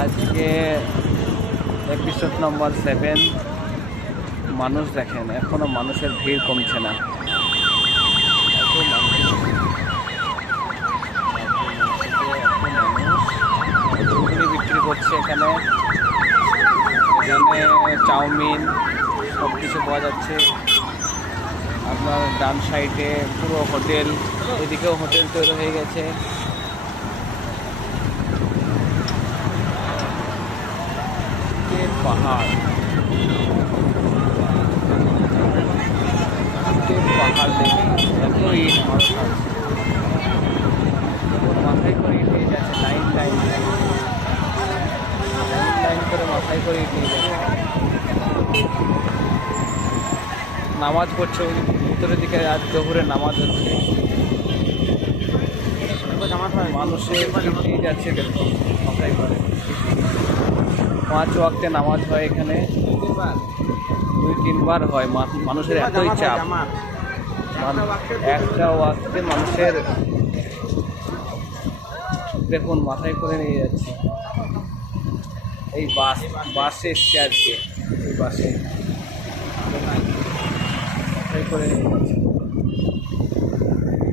আজকে এপিসোড নম্বর 7। মানুষ দেখেন, এখনো মানুষের ভিড় কমছে না। এত মানুষ, ঘুগনি বিক্রি করছে এখানে। এখানে চাউমিন সব কিছু পাওয়া যাচ্ছে। আপনার ডান সাইডে পুরো হোটেল, এদিকেও হোটেল তৈরি হয়ে গেছে। পাহাড়, পাহাড় দেখে এত ইট মানুষ আছে, মাথায় করে ইট নিয়ে যাচ্ছে। লাইন লাইন লাইন লাইন করে মাথায় করে ইট নিয়ে যাচ্ছে। নামাজ পড়ছে ভিতরের দিকে, আজ জোহরে নামাজ হচ্ছে। মানুষের ইট নিয়ে যাচ্ছে, দেখুন মাথায় করে। 5 ওয়াক্তে নামাজ হয় এখানে, 2-3 বার হয়। মানুষের এতই চাপ, একটা ওয়াক্তে মানুষের দেখুন মাথায় করে নিয়ে যাচ্ছে। এই বাসে এসছে আজকে, এই বাসে মাথায় করে নিয়ে যাচ্ছে।